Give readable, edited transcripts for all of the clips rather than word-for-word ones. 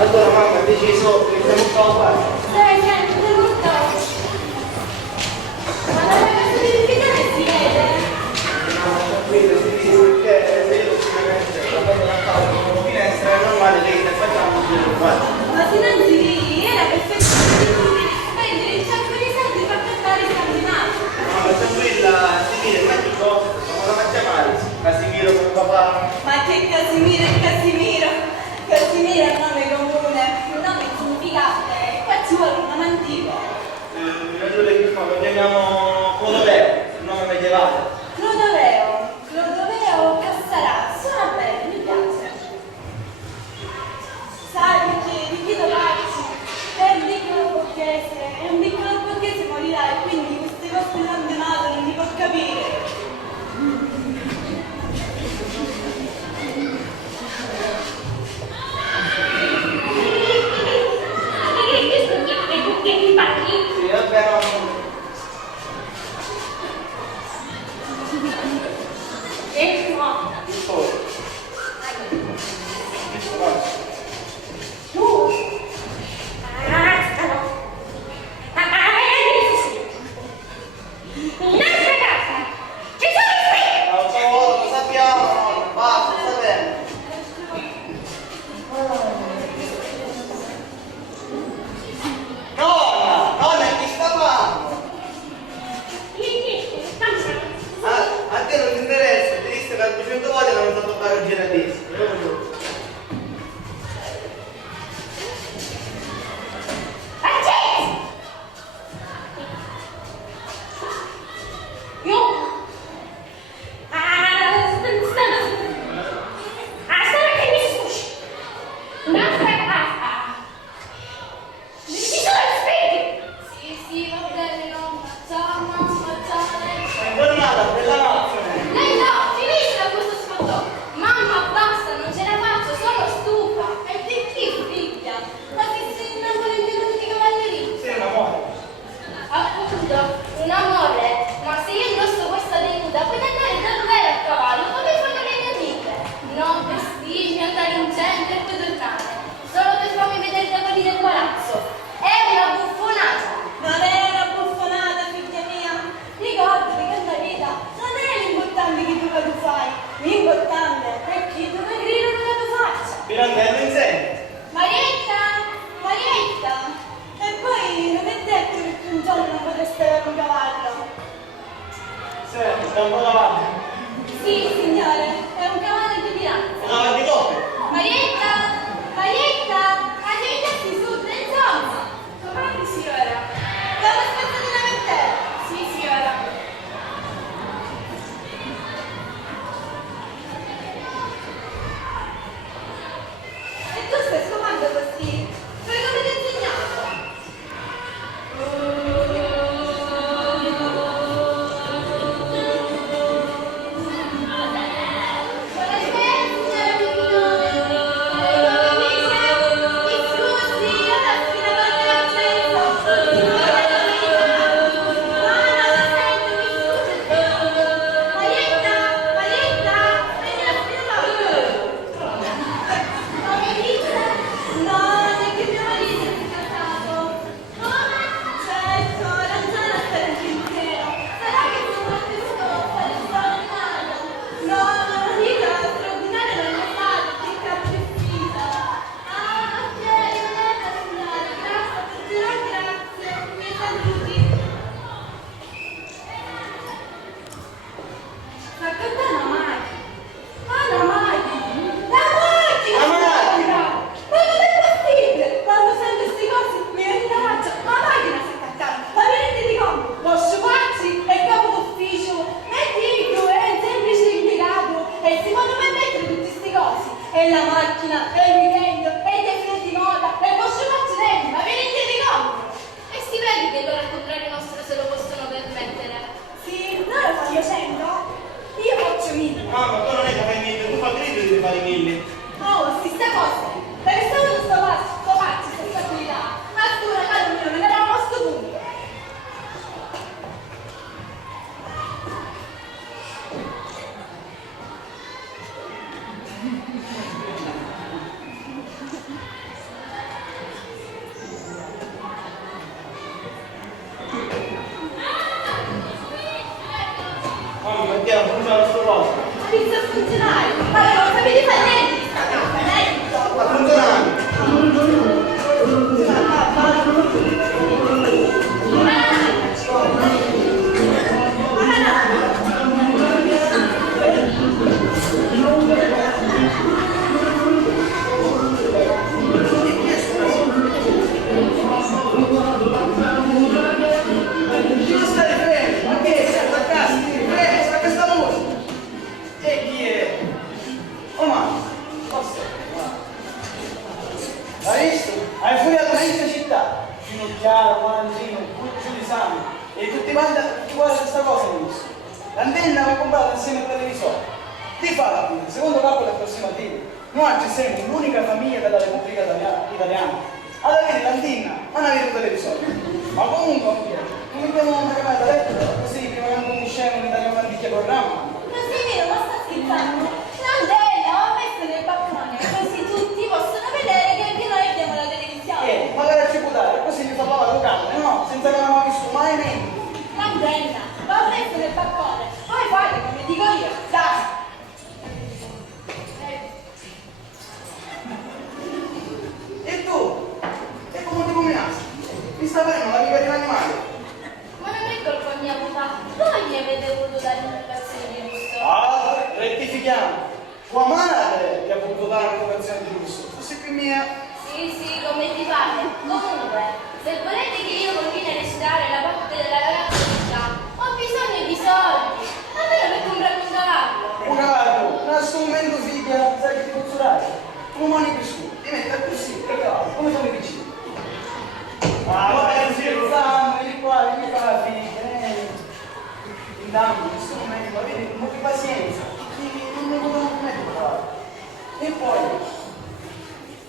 Allora mamma ha deciso che stiamo qua a fare. Senti, te lo portavo. Ma la ragazza dell'invitata si vede? No, tranquilla, si dice perché se io sicuramente la prendo da casa con una finestra è normale che ne facciamo un giro qua. Ma se non si vedi, era perfetto. Spendere un sacco di soldi per portare i camminati. Mamma tranquilla, Casimiro, metti cose, non la facciamo male. Casimiro con papà. Ma che Casimiro e Casimiro? Casimiro è un nome comune, un nome significante. Qua ci vuole una manticola. Ragione che fa, lo chiamiamo Clodoveo, il nome medievale. Clodoveo Cassarà, suona bene, mi piace. Sai perché di Tito Pazzi è un piccolo borghese morirà e quindi queste cose tante nate non li può capire. Sì, vabbè, no. No, perché non funziona sto cosa. Ma inizia a funzionare. Vabbè, non sapete fare niente di sta cosa, dai. Sta funzionando. Ci stai fermo? Ma che? Sei attaccati? Fermo, stacca sta musica. E chi è? Oh mamma, hai visto? Hai fuoriato mezza città. Ginocchiaro, Valentino, giù di sangue. E tutti quanti questa cosa hai visto. L'antenna l'ho comprata insieme al televisore. Difatti, secondo calcoli approssimativi, noi ci siamo l'unica famiglia della Repubblica Italiana ad avere l'antenna, ma non avere il televisore. Ma comunque, non abbiamo una chiamata lettera, così prima che non conosciamo l'Italia Manticchia programma. Ma sei vero, ma sta scherzando? L'antella ho messo nel balcone, così tutti possono vedere che anche noi abbiamo la televisione. Magari a tributare, così mi fa lavare con calma, no? Senza che non ho visto mai niente. L'antenna, l'ho messo nel balcone, poi fate come dico io, dai. E tu? E come ti combinasti? Mi sta facendo la mica di un animale. Ma non è colpa mia, papà. Voi mi avete voluto dare un'educazione di gusto. Ah, rettifichiamo. Tua madre ti ha voluto dare un'educazione di lusso. Fosse qui mia. Sì, come ti pare. Comunque, se volete che io continui a recitare la parte della ragazza, ho bisogno di soldi. Almeno per comprare un cavallo. Un cavallo, un strumento figlia, sai che ti posso dare? Un mani più su, ti metti così, e cavallo, come sono i vicini? Ah, vai, scherzando, vieni qua, vieni qua, figlia, intanto, un strumento, ma vedi, un po' di pazienza, non mi potevamo mettere il cavallo. E poi,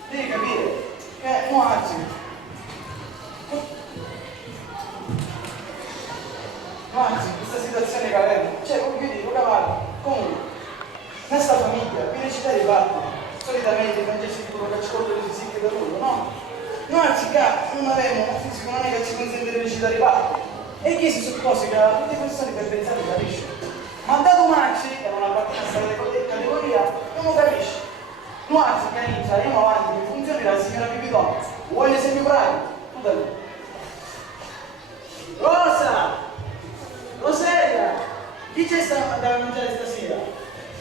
devi capire, che un attimo, questa situazione che avendo, cioè, come dico, cavallo, comunque, questa famiglia, vi recitare i fatti, solitamente i francesi dicono che ci vogliono le fisiche da loro, no? Noi anziché non avevamo un fisico non è che ci consente di recitare i fatti. E chi si suppose che tutte le persone per pensare capisce. Ma da domani, che non appartiene a questa categoria, non lo capisce. Noi anziché inizia, andiamo avanti, che funzioni la signora Pipitone. Vuoi un esempio pratico? Tu da lì. Rosa! Rosella! Chi c'è da mangiare stasera?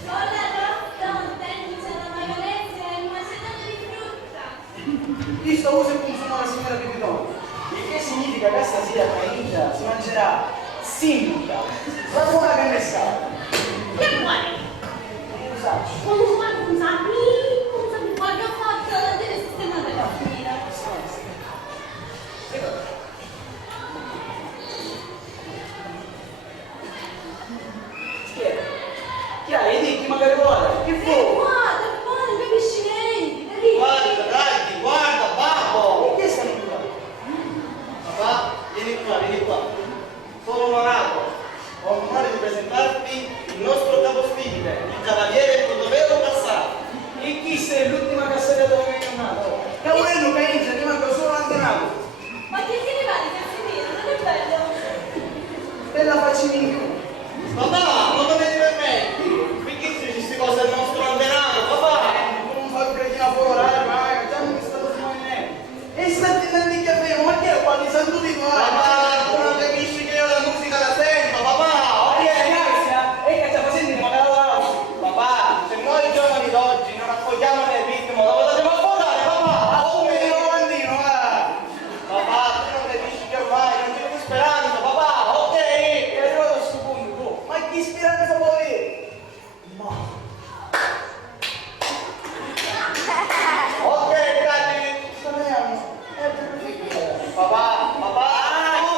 Hola, Rosa, un tennis, una maionese e un macinato di frutta. Questo uso e consumo la signora Pipitone. Il che significa che stasera a India si mangerà simula, la buona carne scala. Che vuoi? Un sacco, quando ho fatto la deve sistemare la finita. Chi hai? Dici magari vuole? Che fu? Guarda, non capisci niente, Guarda, dai, guarda, babbo! E che stanno qua? Papà, vieni qua. Sono onorato. Ho l'onore di presentarti il nostro capostipite, il cavaliere Clodoveo Cassato. E chi sei l'ultima casseria dove vengo nato? Cavolino che inizia, ti manca solo l'antenato. Ma che ne pare, Casimiro? Non è bello? Bella faccina in più. Papà, ma come ti permetti? Perché se ci si cosa il nostro antenato, papà? Non fai un cretino fuori orario, già non mi sta facendo niente. E stati tanti che avevo, ma chi è qua di Santo Tito? Papà, tu non capisci che io la musica la sento, papà! E che sta facendo magari la Papà, se noi giovani d'oggi non accogliamo nel ritmo, dove dobbiamo affrontare, papà? come il bambino, Papà, tu non capisci che ormai non c'è più speranza, papà, ok? è arrivato a questo punto, tu. Ma chi speranza può avere? Ma... Ok, grazie. Sta venendo, è per Papà, papà!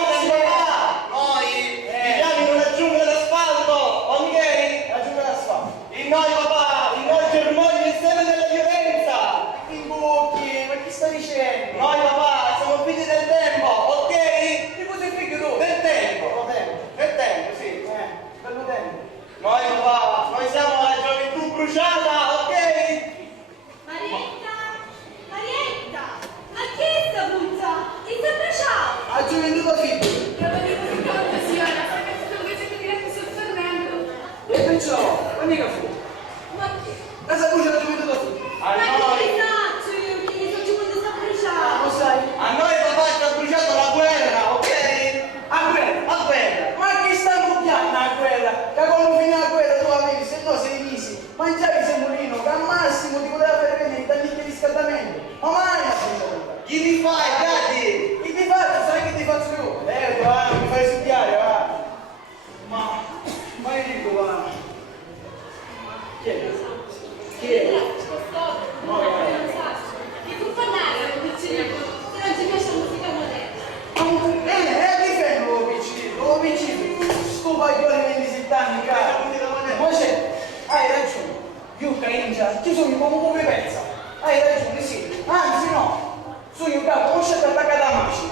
Caingia, ci sono come un po' pensa. Hai ragione, sì. Anzi no. Sono io capo, non c'è per la catamaci.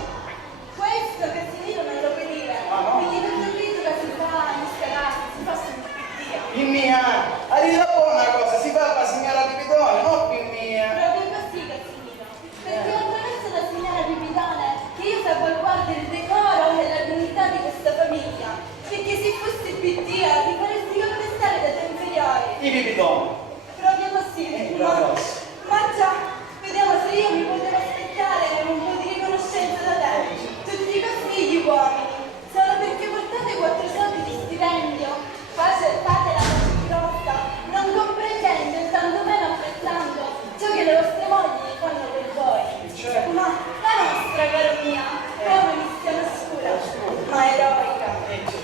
Questo Casimiro non lo puoi dire. Ah, no? Perché non capito che si fa in scarati, si fa su pipia. In mia, arriva buona cosa, si fa per signora Pipitone, non in mia. Proprio così, Casimiro. Perché attraverso la signora Pipitone che io salvaguardo il decoro e la dignità di questa famiglia. Perché se fossi pittia ti faresti contestare da te inferiori. I Pipitone. Proprio così, bravo. ma già, vediamo se io mi potevo aspettare un po' di riconoscenza da te. Tutti i vostri uomini, solo perché portate 4 soldi di stipendio, fate la voce grossa, non comprendendo e tantomeno apprezzando ciò che le vostre mogli fanno per voi. Certo. Ma la nostra, caro mia, è una missione oscura, ma eroica.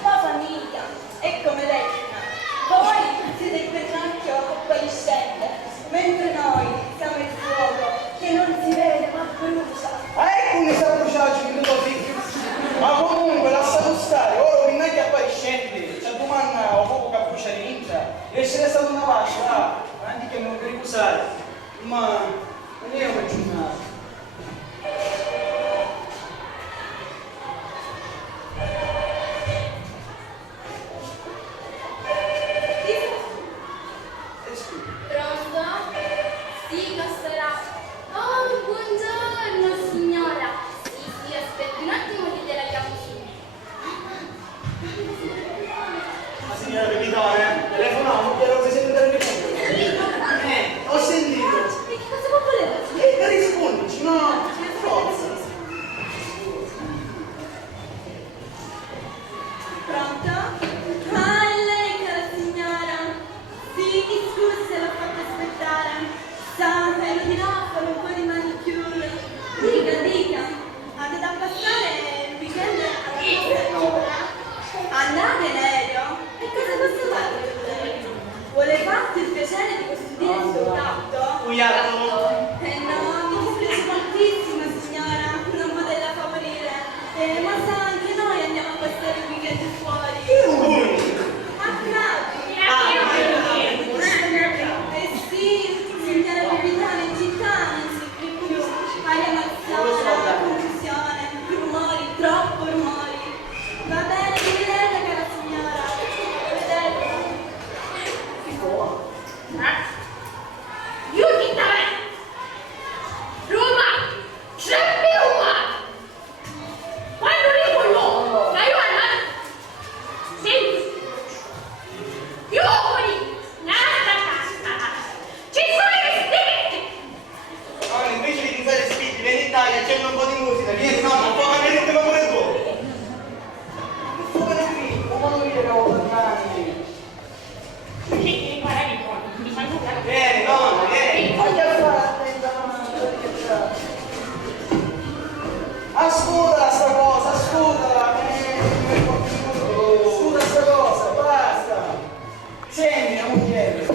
La famiglia è come l'Etna. Voi siete il pennacchio appariscente, mentre noi siamo il fuoco che non si vede ma brucia. Ah, ecco mi sa bruciarci minuto figlio. Ma comunque lasciamo stare, ora non è che appariscenti, c'è domanda o poco che brucia rincia, riesce a stare una vascia, anche che non devi usare, ma non è una giornata. Pronto? Sì, passerà. Oh, buongiorno signora. Sì, aspetti un attimo che gliela chiamo subito. Ma signora Pipitone, telefonavo, chiedo se siete per il ho sentito. E che cosa può volere? Rispondici, no? Forza. Pronto? Ah, è lei, cara signora. Sì, mi scusi se l'ho fatta aspettare. Sa, ero di là a fare un po' di manicure. Dica. Avete da passare il weekend alla casa? Andate in aereo? E cosa posso fare per lei? Vuole farti il piacere di custodire il suo gatto? Un gatto? Eh no, mi dispiace moltissimo signora, non poterla favorire. Ma sa, anche noi andiamo a passare il weekend fuori. A Prato. Eh sì, signora Pipitone, in città non si vive più. Aria mazzata, confusione, rumori, troppo rumori. Va bene, arrivederla cara signora. Arrivederla. Allora, invece di usare spinti, vieni in Italia, c'è un po' di musica, vieni, no, un po' che ritmo pure tu. Come ne qui, come non dire che ho tornati. Vieni, nonna, vieni. Voglio fare attenta, mamma, perché c'è. Ascoltala sta cosa, ascoltala. Scusa sta cosa, basta. Senti, amore.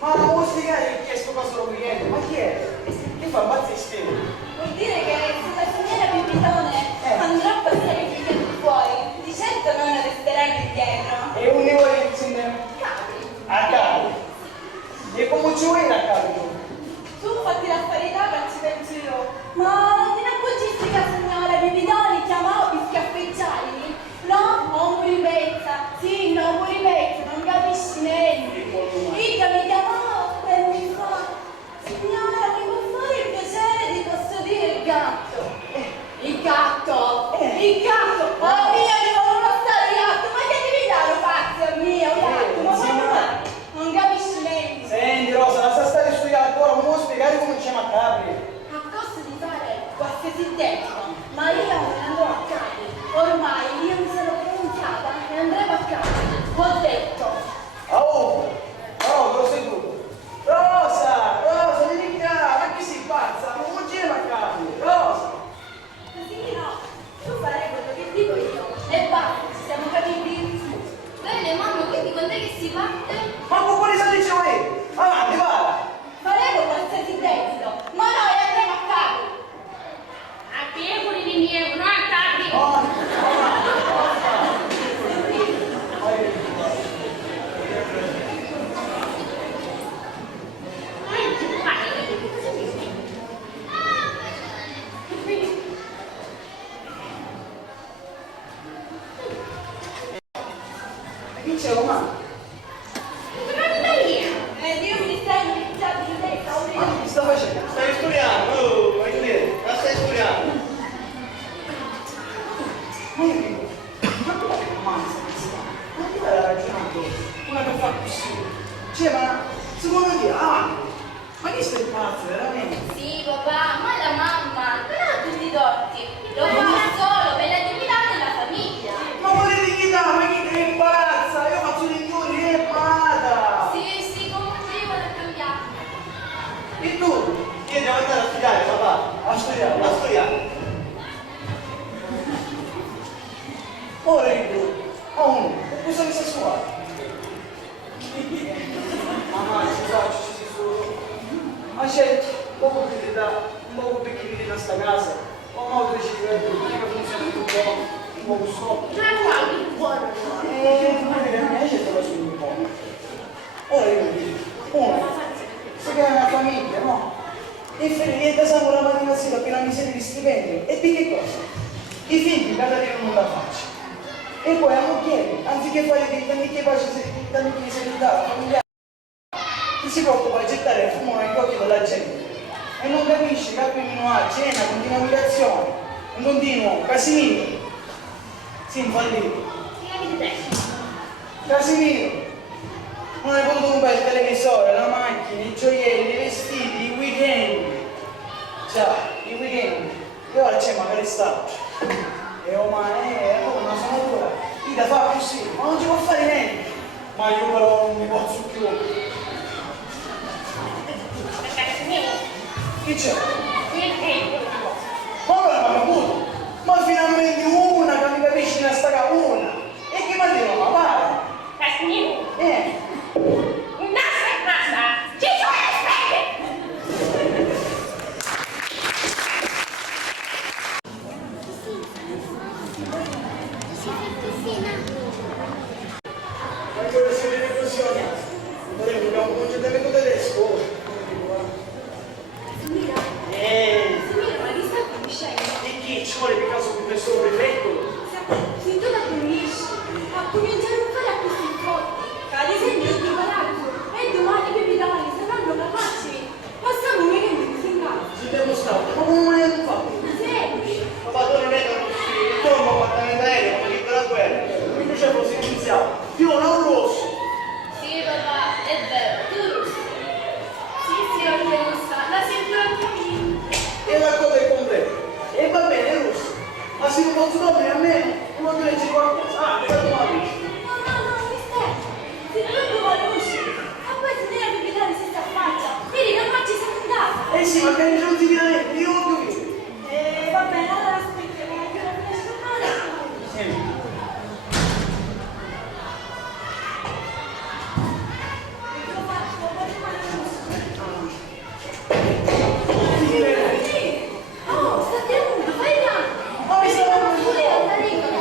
Ma la musica che chiesto qua solo weekend, ma chi è? Che fa battistino? Vuol dire che se la signora Pipitone andrà a passare il weekend fuori, di certo non resterà indietro. È un Dicevo, ma Tornate da lì! Dio mi stai iniziando di testa, che sta facendo? Stai studiando, oh, ma stai studiando. Ma io dico, ma come mai ma chi l'ha ragionato? Una che fa così? Cioè, ma secondo te, ma chi stai pazzo, veramente? Sì, papà, ma la mamma non ha tutti i torti. Lo fa solo per la dignità della famiglia. Ma quale dignità? Ma chi è pazza? Io faccio dei giorni, è pazza! Sì, comunque io vado a cambiare. E tu? Io devo andare a studiare, papà. A studiare? A studiare. Ora io, ho uno, e cosa mi sessuale? Mamma, ci faccio, ci solo. Ma c'è un po' di età, un po' piccolino in sta casa, ho modo di vedere, non è che funziona tutto, un po' so. Buono. Non è che mi esce quello su un po'. Ora io dico, uno, si chiama una famiglia, no? I figli da sangue la mattina sera appena mi siete di stipendio, e di che cosa? I figli cada giorno non la faccio. E poi a moglie, anziché fare dei tanti che serietà familiare, chi si preoccupa di gettare il fumo negli occhi della gente e non capisce che a continuare cena, continua umiliazione, un continuo Casimiro, si infallito. Casimiro, non hai potuto comprare il televisore, la macchina, i gioielli, i vestiti, i weekend. Già, i weekend. E ora c'è magari stato. E oh ma è una sonatura, io da fa così, ma non ci può fare niente. Ma io però non mi posso più. Chi c'è? Ma allora ma caputo, ma finalmente una che mi capisci in sta casa, una. E che mi dicono, ma pare? Anche per essere di reclusione, vorremmo che un concentramento tedesco. Ma chi sta conoscendo? E chi ci vuole per caso un professore prefetto? Se tu la conosci, a cominciare a fare acquisti forti, ad esempio il tuo palazzo, e domani per Vitali saranno capaci. Passiamo un weekend così in casa. Si devo stare, ma come hai fatto? Semplice. Papà, tu non è che torno a appartamento aereo come libera guerra. Invece così iniziamo. Io non rosso. Sì, papà, è vero, tu russi. Sì, ho russa, la sento anche io. E la cosa è completa. E va bene, rosso. Ma se non posso dormire almeno, non voglio leggere qualcosa. Ah, mi dato una luce. No, mi stai. Se tu conosci, ma poi se devi abitare si sta faccia. Ieri non facci sempre in casa. Eh sì, ma che non si viene niente, io lo più. Va bene, allora aspettiamo che ora finisce male. Senti. Oh, sta pianendo, fai piano. Ma mi sta Pure, Enrico.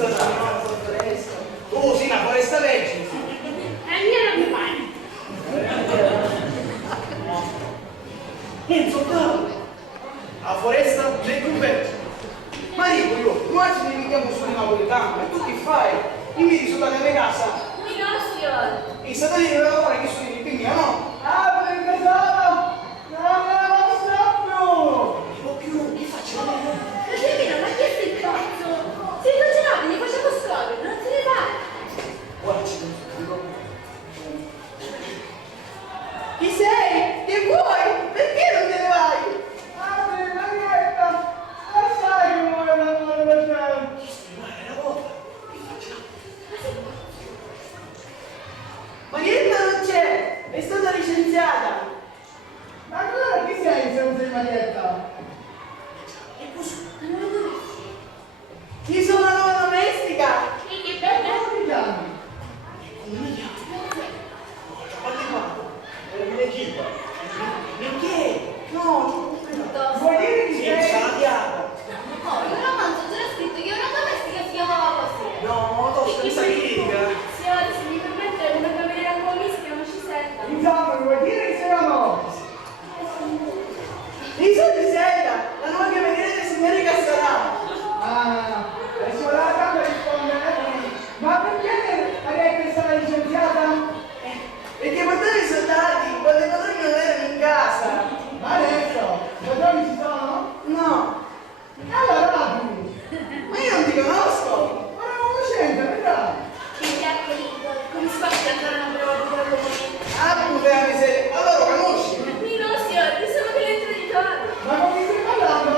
Tu sì, una foresta vergine. mia non mi pare. Non soltanto. La foresta del converso. Ma dico io, noi ci dedichiamo solo napoletano, e tu che fai? Io mi sono da mia casa. Mi no, signore. E state lì a lavorare che sono i figli, no? Ah, per casata! Non me la posso più! Non più, che faccio? Caterina, ma chi è sto cazzo? Se immaginate, gli facciamo storia, non se ne va. Guarda, ci devo. Chi sei? Che vuoi? Perché non te ne vai? Apri la nietta! La sai che vuoi lavorare da te? Ma è una volta! Che facciamo? Marietta non c'è! È stata licenziata! Ma allora chi sei se non sei Marietta? E così? Chi sono la nuova domestica? E che bella. Come ti chiami? Come mi chiamo? Guarda qua! Perché? No, vuoi dire chi sei? Salatiata! Oh, in un romanzo c'era scritto che una domestica si chiamava così. No, tosta, questa critica! Signore, se mi permette, una cameriera con mischia non ci senta. Insomma, vuoi dire che sei o no? Lisa di Sella, la nuova cameriera del signore Castellano. Ah, adesso la cambia risponde. Ma perché Arietta è stata licenziata? Perché portava i soldati quando i padroni non erano in casa. Ma adesso, i padroni ci sono? No. Allora apri. Ma io non ti conosco. Ma non conoscente, vedrai. Che piaccolino, come si fa a cantare una prova di paroloni? Ah, puttana miseria. Allora lo conosci? Mi no, signore, sono dell'introditore. Ma con chi stai parlando?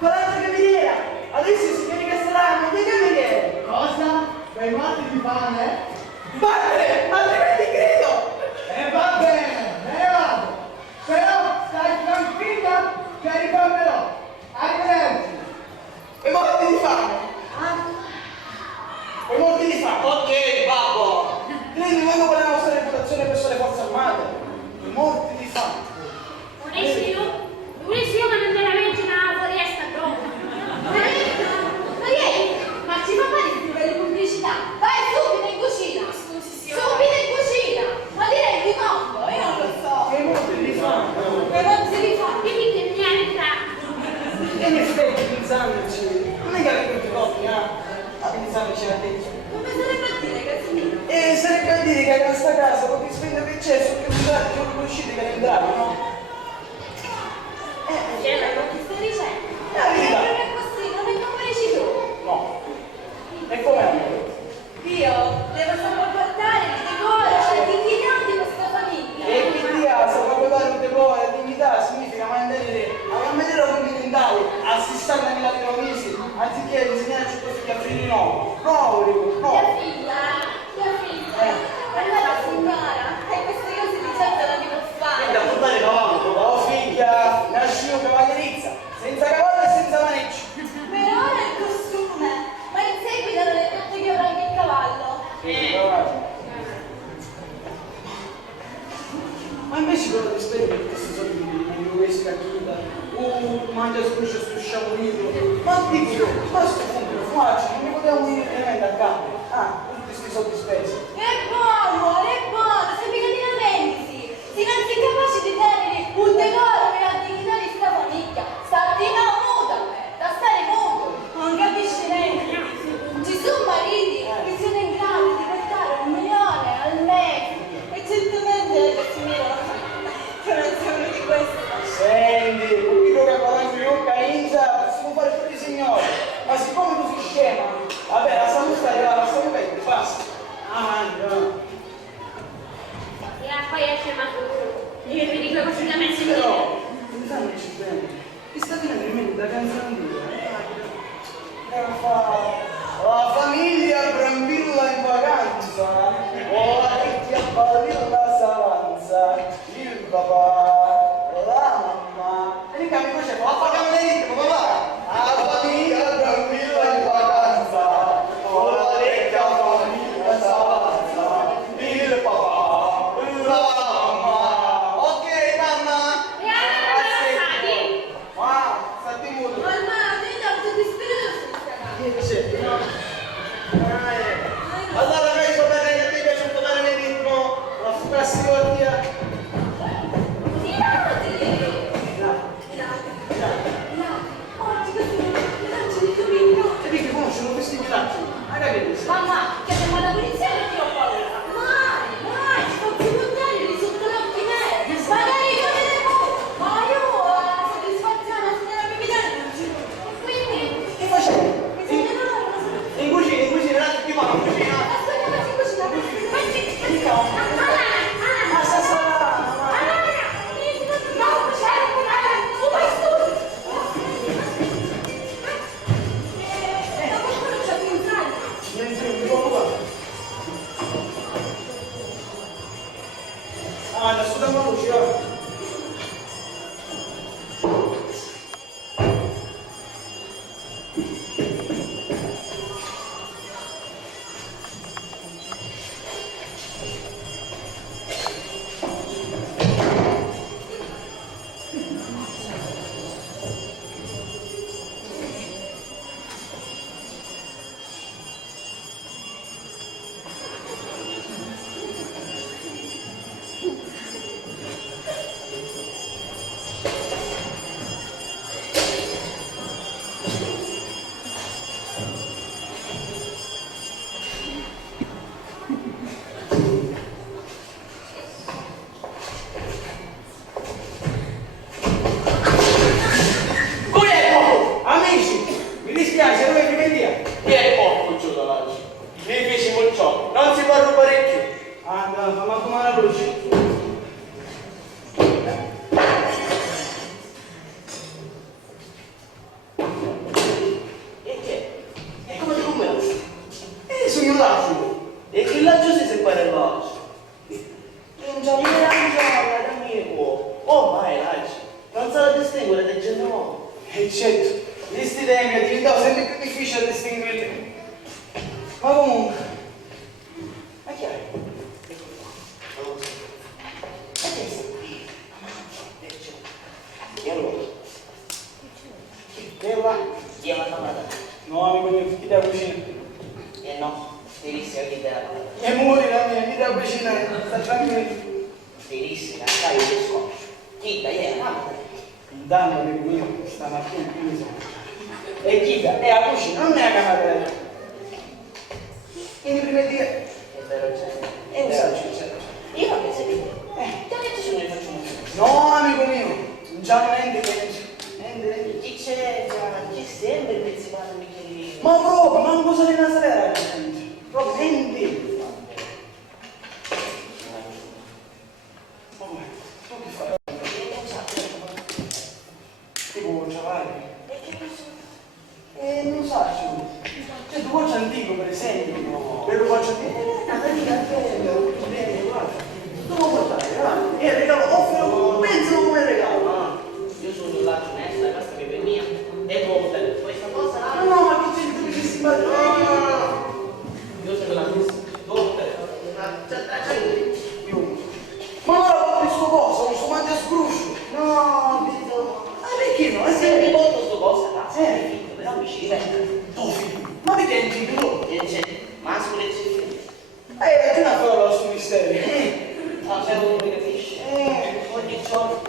Con l'altra cameriera. Adesso si chiama Castellano, che cameriere? Cosa? Quei matti di pane? Padre, altrimenti credo! Va bene, me ne vado. Però stai tranquilla che ritornerò. Arrivederci. E morti di fame. E morti di fame. Ok, babbo. Lei non vengo per la nostra reputazione presso le forze armate. E morti di fame. Unisio ma non te la legge una foresta pronta. Ma ci fa fare di più le pubblicità? Vai subito in cucina! Scusi, subito in cucina! Ma direi di no, io non lo so. E morti di fame. E non si rifà, dimmi che mi hai entrato. E in effetti pensandoci, non è che avevi tutti troppi, ma pensandoci a te. Come sarebbe a dire, Casimiro? E sarebbe a dire che a questa casa potevi spendere per eccesso che usate giorno conosciti che ne entrava, no? Ma che stai dicendo? La verità. Non è così, non è come dici tu. No. E com'è? Io devo salvaguardare il decoro e la dignità di questa famiglia. E che dia salvaguardare un decoro e dignità significa mantenere a vedere continentali a 60.000 euro mesi anziché insegnare a questo chiaffini no. No, dico, no. Mia figlia. Allora signora, queste cose di certo non li può E fare. da portare cavallo. Oh figlia, nasci io cavallerizza, senza cavallo e senza maneggio. Per ora il costume, ma in seguito non è detto che avrà anche il cavallo. Ma invece cosa ti spende per questi soldi di questi cacchita? Mangia scuccia su sciamonito. Ma dico, ma sto punto, faccio, non mi potevamo dire niente a capo. Ah, tutti questi soldi spesi. È buono, se mica ti lamenti. Se non sei capace di tenere un decoro e la dignità di sta famiglia, stati muto, da stare muto, non capisci niente. Ci sono mariti che sono in grado di portare 1 milione al mese e certamente Casimiro non è uno di questi. Senti, capito che parlando di Luca Inza, possiamo fare tutti i signori. Ma siccome tu sei scema, vabbè, la salute la salute vecchia, basta. Avanti, va. E poi esce ma io mi dico così da me Però, pensandoci bene, mi sta venendo in mente da canzone la famiglia Brambilla in vacanza, o la vecchia Balilla s'avanza, il papà, la mamma. E mica mi faceva, la pagano le ritmo, papà. La famiglia Brambilla in vacanza, o la vecchia famiglia s'avanza, il papà, la mamma. Ok, mamma. E allora Ma, stai muto. ormai ho detto tutti spiritosi. Che c'è? E certo, questi temi è diventato sempre più difficile distinguerli. Ma comunque, ma chi è? Ma che è? E allora? Che là? Chi è la camera? No, amico mio, chi da cucina? No, devi essere chi della camera. E muori la mia, chi da cucina? Sta tranquillo. Devi essere, sai, io ti scopro. Chi da ieri, mamma? Intanto, amico mio, stamattina qui mi sono. E chi da? È la cucina, non è la camera. Quindi prima di dire... È vero, c'è. E un saggio, c'è. Io non penso che... già che ci sono le facciamo. No, amico mio, non c'hanno niente che... Niente. Chi c'è, chi sempre il principale Michelino? Ma proprio, ma non cosa ne nasere? Proprio niente. Ma come? Tu che fai? Tipo, cavalli. Non so, cioè, tu faccio antico, per esempio, quello faccio antico, guarda, tu lo puoi fare, guarda, e il regalo, offro, pensalo come regalo. Io sono la ginestra, questa che è mia, e volte, questa cosa là. No, ma che c'è tu che si batte? Io sono la mia, volte, Ma allora il suo coso, un suo mangia scruscio. No, perché no? se mi porto sto cosa là, Eh. però mi ci rivende. Tuo figlio, ma mi tenti tu? E c'è, mascolo e c'è. Tu non fai il suo mistero. Ma c'è uno che capisce. Ogni giorno,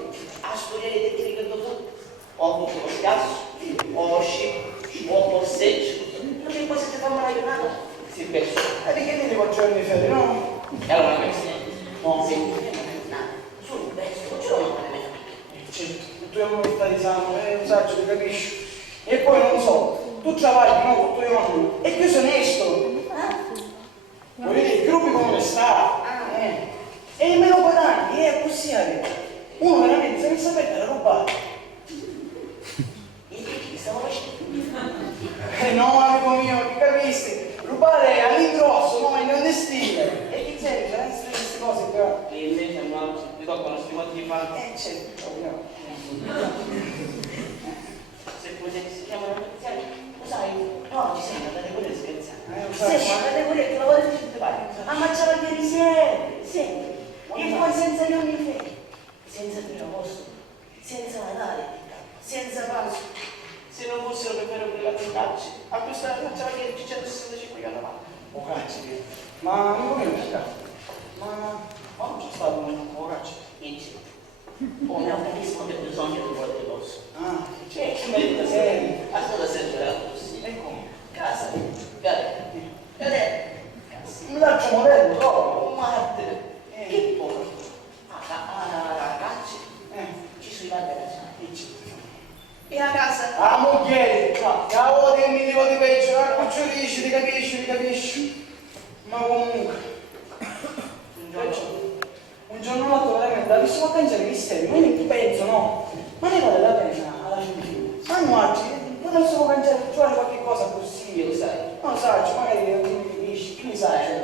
a studiare le tecniche del tutto. Ho avuto lo scasso, ho sci, ho posseggio. Non mi puoi se ti fa una giornata? Si pensa. E di che ne devo giorni ferie, no? E allora questo è. No, se non è nada. Sono un pezzo, non ce l'ho io nelle famiglie. Certo, tu hai una vita di sangue, un saggio, ti capisci? E poi non so, tu travagli, no, con tuo nonno, e tu sei onesto. Voglio dire, il gruppo come sta? E meno guadagni, è possibile. Uno veramente senza sapere la rubare. E che stiamo facendo? No, amico mio, ti capisci? Rubare all'ingrosso, no, in grande stile. E chi sei? C'è queste cose qua. E invece no, mi toccano stimati di fare. Certo, no. Se poi si chiamano anziani, lo sai, no, ci sei andate pure a scherzare. Lo Se so. andate pure che lavoro ci tutte fare. Ammazzare ieri sempre. E poi senza ogni ferie, senza primo posto, senza Natale, senza Pasqua. Se non fossero per vero quelle attentacce, a questa ammazzare ieri ci 165 anni avanti. Oh, cazzo, ma amico mio, ma non c'è stato un cazzo? Inizio. Un organismo che bisogna di volte posso. Ah, C'è chi merita sempre, a cosa serve la così? e come? Casa, galera, casa. Un laccio modello, proprio. Un martire. Che poi, ragazzi, ci sono i ragazzi. E a casa? Ah, moglie, cavolo, che mi devo di peggio, accucciolisci, ti capisci? Ma comunque, un giorno l'altro veramente, avessimo a pensare ai misteri, ma io non penso, no? Ma ne vale la pena alla fine? Ma no, oggi, non possiamo pensare a trovare qualche cosa così, Lo sai. non sai, magari non mi capisci, chi mi sa? E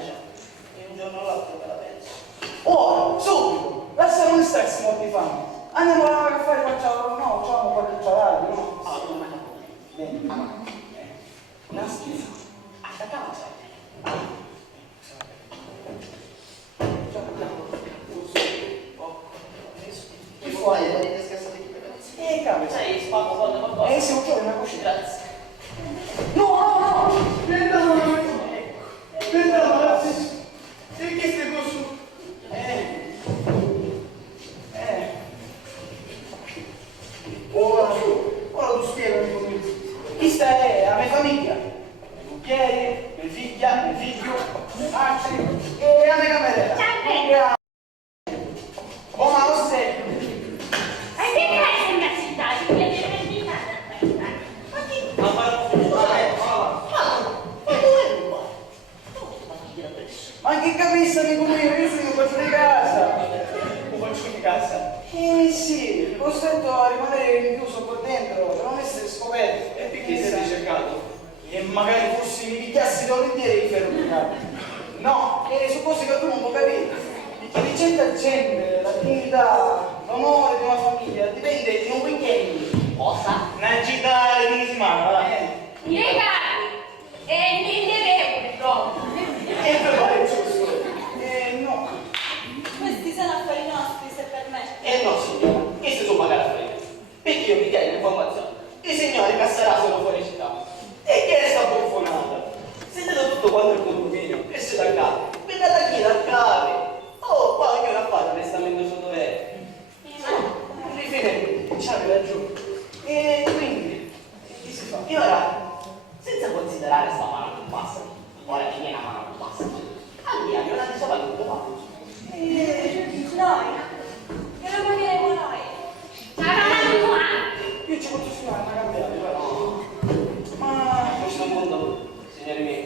un giorno l'altro me la penso. Ora, subito, lasciamo non stessi morti di fame. Andiamo a fare qualche, no, facciamo qualche ciavaglio, no? Ah, come mai la vuoi? Bene. Ah, Una schifo. a casa. Chi fuori? Volete scassare di peperonzi? Cavolo. Sai, spacco quando qualcosa. Siamo giovani, una cucina. Grazie. No! Aspetta, e che stai con Ora tu spiegami un po'. Questa è la mia famiglia. Mio cughiere, mia figlia, mio figlio, Arci e la mia cameretta. Oh, ma lo sei? Ma che capisci, amico mio? Io sono un faccio di casa. Un faccio di casa. Sì, costretto a rimanere rinchiuso qua dentro per non essere scoperto. E perché sei ricercato? E magari fossi mi picchiassi volentieri di ferro piccato. No, su cose che tu non puoi capire. Perché di certa gente, la dignità, l'onore di una famiglia dipende in un weekend. Cosa? Una ricasserà solo fuori città. E che è sta buffonata? Sentite tutto quanto il condominio, e se da casa, venite da chi? Da cavi. Oh, qua che ora fate onestamente il suo dovere. Alla fine ci aveva giù. E quindi, che si fa? E ora, senza considerare sta mano che passa, ora che viene la mano che passa, andiamo, ora ti sopravvivere qua. Noi, che lo pagheremo noi. Io ci posso suonare una cambiale, però. Ma a questo punto, signori miei,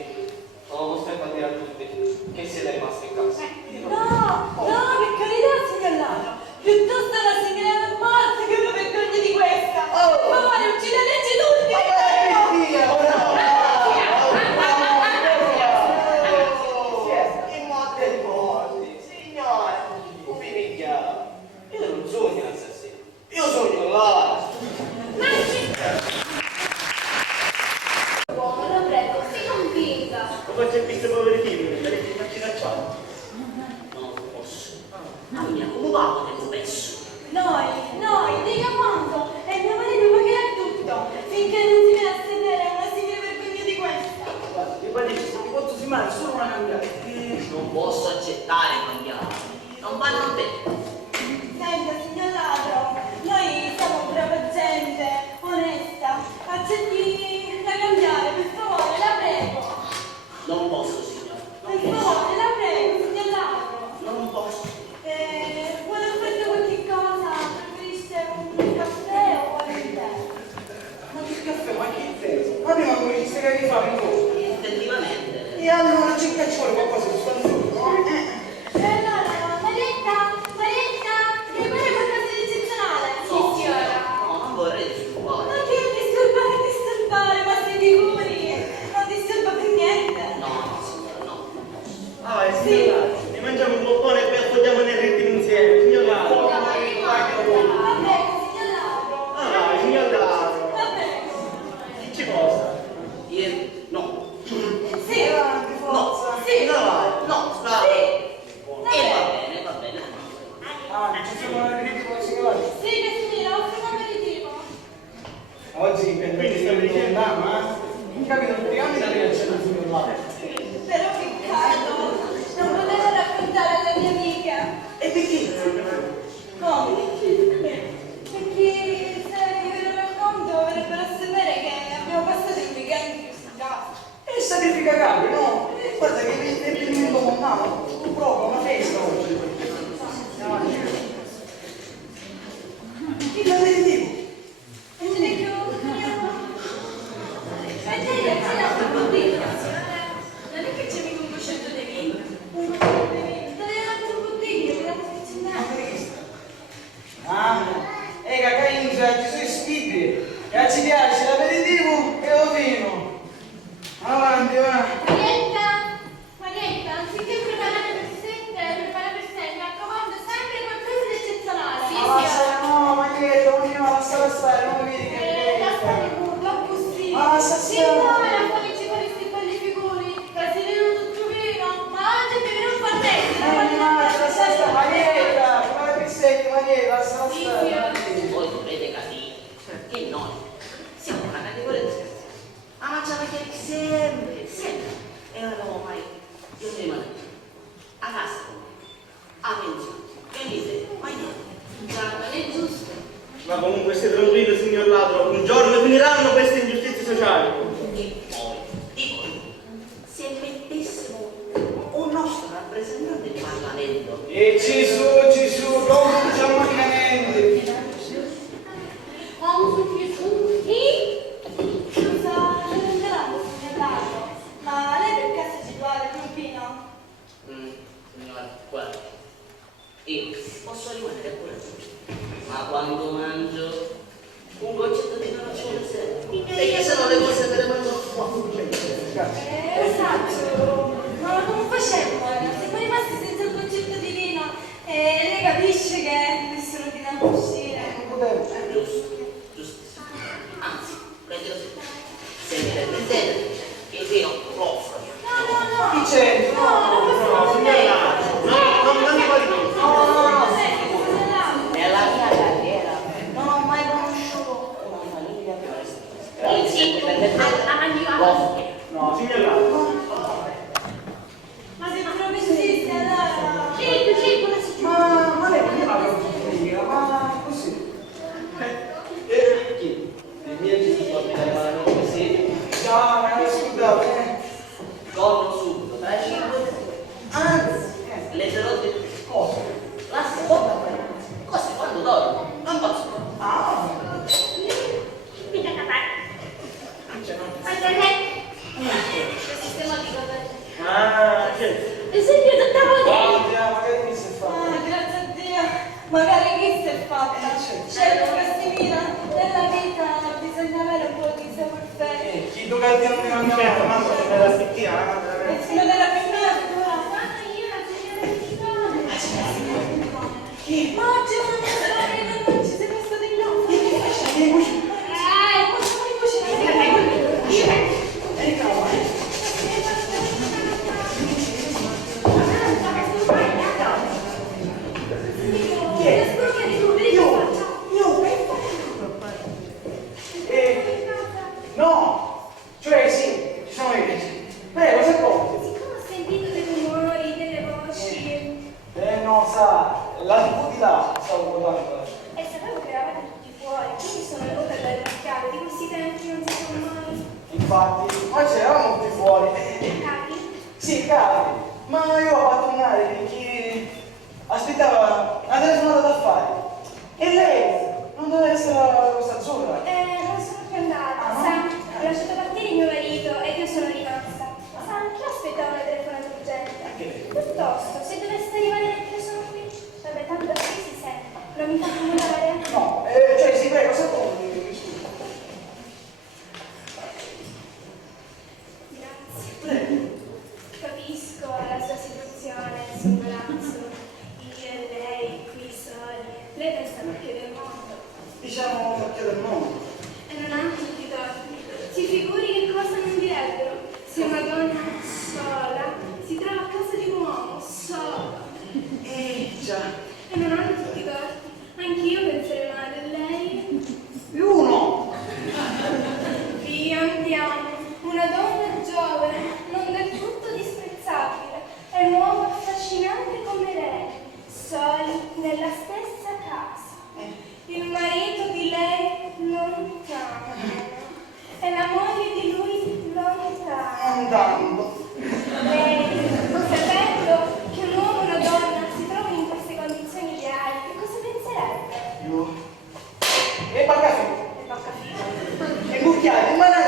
sono costretto a dire a tutti che siete rimasti in casa. No, per carità, signor Ladro. Piuttosto la segnaliamo a morte che una vergogna di questa. Per favore, uccidereci tutti. Che morte morti, signore, un pipicchiato. Io non sogno l'assassino, io sogno l'altro. Uomo, la prego, si convinca. Come c'è visto poveri figli, vedete facci cacciare. Non posso. Mamma, come va tempo spesso? Noi, dica quanto. E mio marito pagherà tutto. Finché non si viene a sedere a una simile vergogna di questa. Guarda, io poi dico, mi posso filmare solo una cambiale. Non posso accettare mangiare. Non vanno bene. Senta, signor Ladro, noi siamo brava gente, onesta. Accetti da cambiare, per favore, la prego. Non posso, signore. Per favore, la prego, signor Ladro. Non posso. Vuole offrire qualche cosa? Preferisce un caffè o vuole un tè? Ma che caffè, ma che te? Ma prima come ci spiegare di fare un po'? Effettivamente. E allora cerca ci vuole qualcosa di stanzuto, no? Allora, Marietta, ti vuole qualcosa di eccezionale? No, no, non vorrei disturbare. Ma che disturbare, ma si figuri? Non disturba per niente. No, signora, no, non posso. Ah, è sì. Ne mangiamo un boccone e poi affoggiamo nel ritmo insieme, signor Ladro. Va bene, signor Ladro. Ah, signor Ladro. Va bene. Chi ci posa? Io, no. Sì. Avanti, forza. Sì. No, sta. Sì. Va bene. Ah, non ci sono le ritmo di signore. Sì, che signora, offro un aperitivo. Oggi per quindi stiamo dicendo, ma capito, spiegarmi da che c'è il signor Ladro. Però Riccardo, non potevo raccontare alle mie amiche. E perché? Come? Perché se ve lo racconto vorrebbero sapere che abbiamo passato il weekend in questa casa. E sacrifica capi, no? Guarda che è venuto con mamma, proprio una festa oggi. Andiamo avanti. Il aperitivo. E ce ne chiudo, e te io ce l'ho un bottiglia. Non è che c'è mica un bocetto di vino. Un bocetto di vino. Te ne ho un bottiglio, vediamo se ci andare. Ah, Cainza, ci sono sfide. E ci piace l'aperitivo e lo vino. Avanti, va. Marietta, anziché preparare per sé, mi raccomando sempre qualcosa di eccezionale. No, ma che non lascia stare, non vedi che Lasciami burla così. Ma lascia stare. Signora, poi ci faresti belli figuri. Casinino tutto vino. Ma oggi ti viene un farnese. Marietta, come la pizzetti, Marietta, lascia stare. Voi volete capire che noi siamo una categoria di scherzi. Ma ci avete sempre. E non mai. Io mi rimango a casa con me. A pensione. Venite, mai niente. Già, non è giusto. Ma comunque stai tranquillo, signor Ladro, un giorno finiranno queste ingiustizie sociali. E poi, dico io, se mettessimo un nostro rappresentante in Parlamento. E Gesù, non facciamo mancamente. Scusa, non entrando, signor Lago. Ma lei per caso ci vuole un vino? Signora, guarda, io posso rimanere pure qui, ma quando mangio un goccetto di vino ci vuole sempre. Perché se no le cose me le mangio qua. Esatto. Ma come facemmo? Siamo rimasti senza il concetto di vino e lei capisce che nessuno ti dà uscire. Non potevo. Giustissimo. Anzi, prendilo se mi permettete, il vino lo offro. No. Chi c'è? No, Signor Ladro, non mi vuole dire. Nella mia carriera non ho mai conosciuto una famiglia più onesta. sempre per me. Allora, mangi la No, signor ladro. Ma se non mi esiste, allora... Cinque, la Ma lei non gliela frega, ma così. Chi? Il mio ci si può applicare mano così? No, ma scusate. Corro subito, dai 5. Anzi, leggerò di cosa? La seconda quella. Così quando dormo, non posso. Ah, Mi tocca sistematico per... Ah, che? Esempio d'ottavo magari mi si fa. grazie a Dio. Magari chi si è fatta? Certo, Casimira, nella vita bisogna avere un po' di savoir-faire. Chi tocca il Dio non mi manda Certo, mamma, se me la sticchia. Non era per me la figura. Io la signora di Chi? Ma oggi non ci sei messo di no. Chi? No! Cioè sì, ci sono io. Prego, se può. Siccome ho sentito dei rumori, delle voci No, sa, la TV di là stavo guardando. e sapevo che eravate tutti fuori, quindi sono venuta a dare un'occhiata. Di questi tempi non si sa mai. Infatti, ma c'eravamo tutti fuori. Capi? Sì, cari, ma io ho fatto tornare perché aspettava una telefonata da fare. E lei non doveva essere la rossa azzurra. Non sono più andata, sa? Ho lasciato partire il mio marito e io sono rimasta. Sa, anche io aspettavo una telefonata urgente. Anche lei. Piuttosto, se doveste arrivare mentre sono qui, vabbè, tanto qui si sente. Non mi fa mutare? No, cioè sì, prego, se può. Scusa. Grazie. Prego. Capisco la sua situazione, il suo imbarazzo. Io e lei qui soli. Lei pensa l'occhio del mondo. Diciamo l'occhio del mondo. E non ha tutti i torti. Si figuri che cosa non direbbero. Se una donna sola si trova a casa di un uomo solo. Già. E non hanno tutti i torti. Anch'io penserei male a lei. Uno. Via, andiamo. Una donna giovane, non del tutto disprezzabile, e un uomo affascinante come lei, soli nella stessa casa. Il marito di lei lontano e la moglie di lui lontana. Andando. Lei, sapendo che un uomo e una donna si trovano in queste condizioni ideali, che cosa penserebbe? Io. E Paccafico. E tocca figlio. E cucchiaio, ma la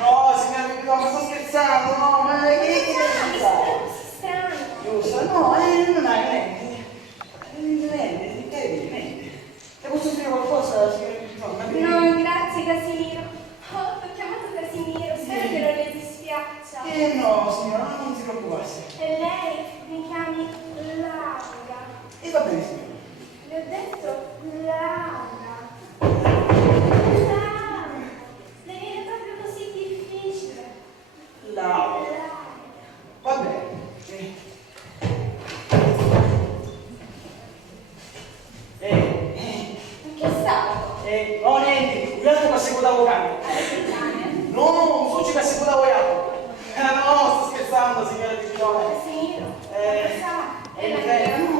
no, signora, no, ma sto scherzando, no, ma che pensare? Strano. Giusto, no, non hai niente. Niente. Le posso dire qualcosa, signora? No, grazie Casimiro. Oh, t'ho chiamato Casimiro, spero che non le dispiaccia. No, signora, non si preoccuparsi. E lei mi chiami Laura. E va bene, signora. Le ho detto Laura. Laura. Le viene proprio così difficile. Laura. Va bene. Che stato? No, niente, un altro che ha seguito avvocato. No, un socio che ha seguito avvocato. No, sto scherzando, signora Piglione. Casimiro. No,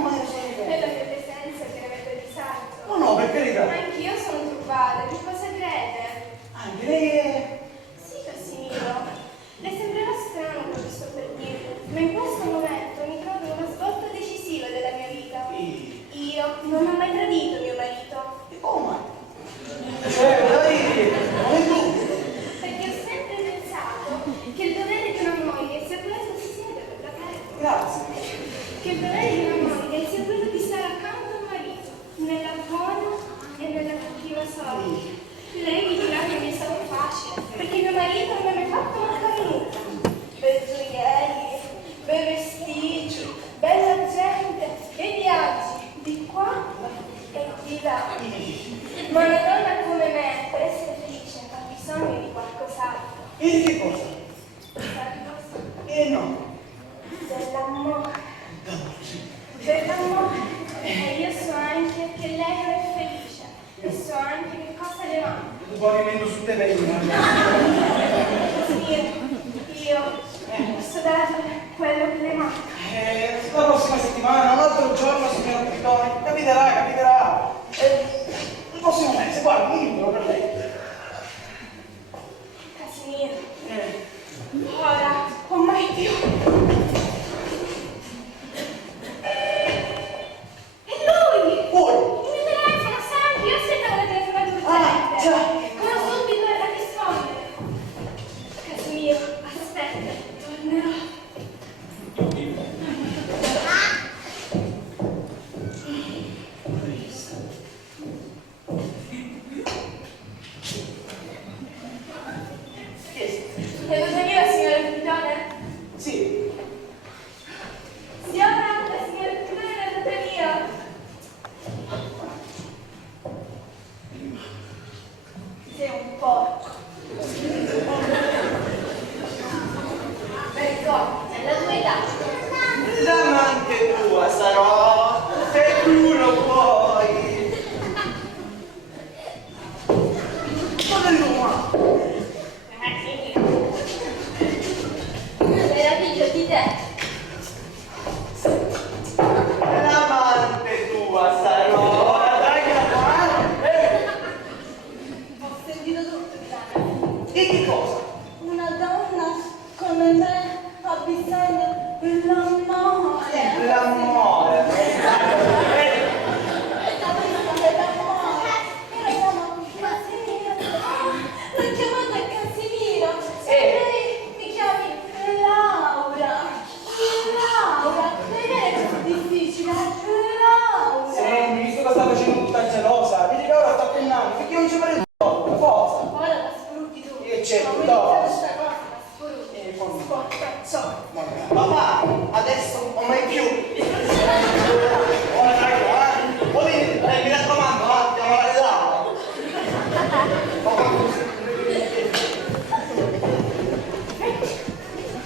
ma io sono in Vedo che le senza che ne mette disagio. No, per carità. Anch'io sono turbata, che cosa crede? Anche lei è... Sì, Casimiro, le sembrerà strano quello che sto per dirle, ma in questo momento mi trovo in una svolta decisiva della mia vita. Io non ho mai tradito mio marito, E come? Cioè, dai, non è tu. perché ho sempre pensato che il dovere di una moglie sia quello che si siede per la casa. Grazie. Che il dovere di una moglie scorrimento su te prima. Sì, io posso darle quello che le manca. La prossima settimana, un altro giorno, signor Pitone, capiterà. Il prossimo mese, guarda, un libro per lei. Casimiro, ora o mai più. È lui! Poi, Il mio telefono, sarà anch'io se non le telefonato urgente. già. Come subito a rispondere. Casimiro, aspetta, tornerò. È venuta via la signora Pitone? Sì, Signora, la signora Pitone è andata via. Sei un porco. Vergogna, nella tua età. L'amante tua sarò, se tu lo vuoi. cosa dico qua? Meraviglio di te. L'amante tua sarò. Dai che la mano! Ho sentito tutto, Milano. E che cosa? Una donna come me ha bisogno dell'amore. L'amore. Ha bisogno dell'amore. Io la chiamo Casimiro. L'ho chiamata Casimiro. E lei mi chiami Laura. Laura. Lei è difficile. Laura. Senti, visto che sta facendo tutta gelosa, vedi che ora sta appennando, perché non ci pare tutto, forza. Ora la sfrutti tu. Che c'è, Ma tu vuoi dopo? iniziare questa cosa? La sfrutti. Poi- Sporcaccione. Papà, adesso o mai più. Ora dai, avanti. Mi raccomando, andiamo a là.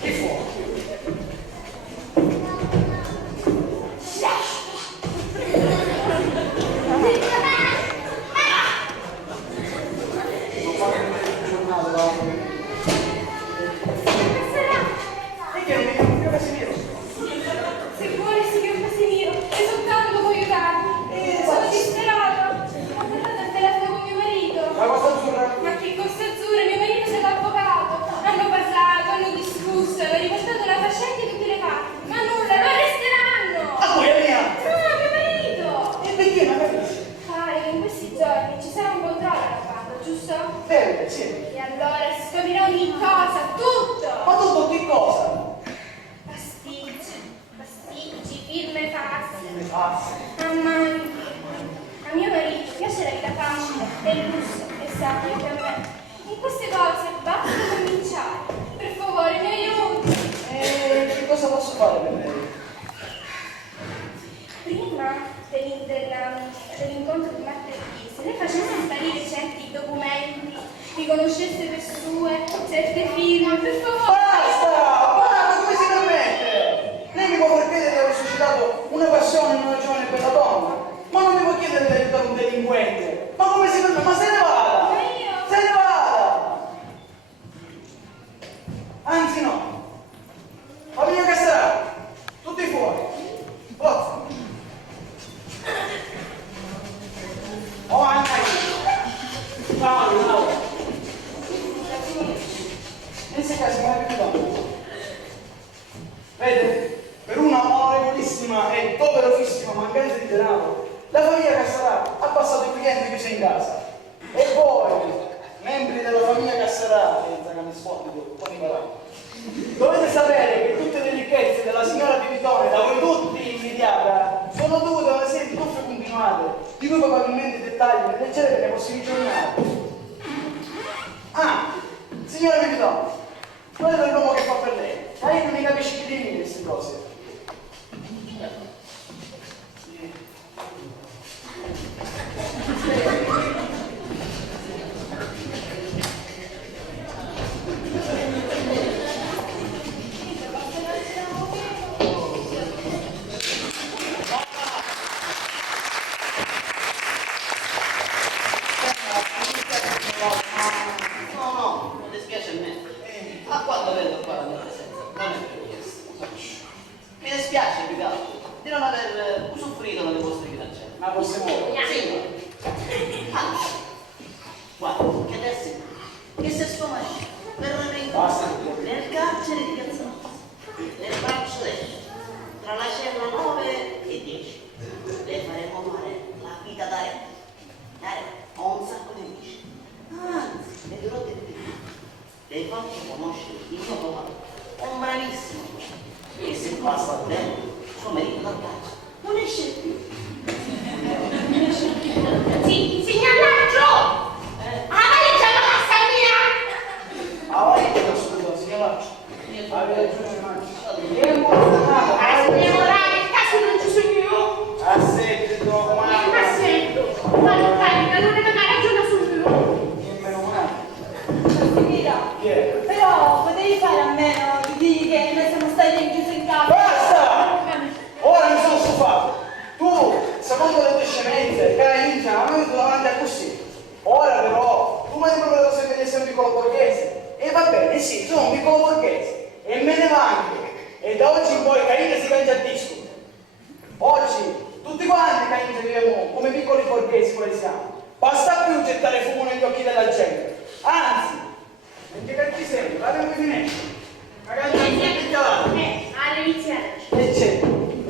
Che fuoco. Non fare una giornata, va. E che non mi chiamo più Casimiro? Se vuole, signor Casimiro, è soltanto voglio aiutarmi. Sono disperata. Ho parlato al telefono con mio marito. Ma cosa azzurra? Ma che cosa azzurra? Mio marito è l'avvocato. Hanno parlato, hanno discusso, hanno riportato la faccenda di tutte le parti. Ma nulla, lo arresteranno. Ah, poi è mia! No, mio marito. E perché non capisci? Pare che in questi giorni ci sarà un controllo alla banca, giusto? Bene, sì. E allora si scoprirà ogni cosa, tutto. Ma tutto che cosa? Pasticci, firme false. Le pazze. A mio marito piace la vita facile, e il lusso, e sa che per me. In queste cose basta cominciare. Per favore, mi aiuti. E che cosa posso fare per lei? Prima dell'incontro di martedì, se lei facesse sparire certi documenti, riconoscesse per sue certe firme, per favore. Basta, come si permette? Lei mi può permettere di aver suscitato una passione in una giovane bella donna, ma non mi può chiedere di aiutare un delinquente. Ma come si permette? Ma se ne vada! Ma io? Se ne vada! Anzi no. Famiglia Casterà, tutti fuori. Forza. Oh, Anna. Ciao, ciao. E se casi mai più. Vede, per una onorevolissima e doverosissima mancanza di denaro, la famiglia Casterà ha passato i clienti chiusi in casa. E voi, membri della famiglia Casterà, dovete sapere che tutte le ricchezze della signora Pipitone, da voi tutti invidiata, sono dovute a una serie di truffe continuate, di cui probabilmente i dettagli ne leggerete nei prossimi giornali. Ah, signora Pipitone, quello è l'uomo che fa per lei, ma lei non mi capisce più di me queste cose. e faccio conoscere il mio comando. È un bravissimo. E se qua sta bene, suo marito da casa. Non esce più. Sì, signor Laccio! Ah, valigia la cassa mia! Ah, vai, scusa, signor Laccio. Avete ragione, Maggio. Vieni un po' lontano. Ah, signor Morale, il caso non ci sono io! Assetti, trovo male. Ma sento, ma non carica, non è una ragione sul mio! Nemmeno male. Casimira, Chi è? però potevi fare a meno di dire che noi siamo stati rinchiusi in casa. Basta! Ora mi sono stufato. Tu, secondo le tue scemenze, cara India, non mi venuto davanti a così. Ora però, tu mi hai proprio se vedessi un piccolo borghese. E va bene, sì, sono un piccolo borghese. E me ne vanto. E da oggi in poi Caino si vende a disco. Oggi, tutti quanti Caino viviamo come piccoli borghesi quali siamo. Basta più gettare fumo negli occhi della gente. Anzi, perché per chi sei? Guarda come finestra. Magari non ti picchiato. Alle iniziare. E c'è.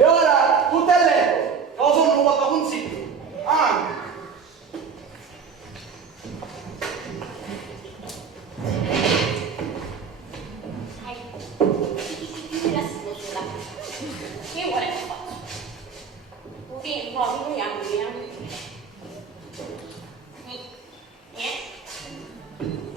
E ora tutto è letto. Lo sono rubato a consiglio. Ah! Che vuole che faccio? Vieni, poi, vediamo. Niente.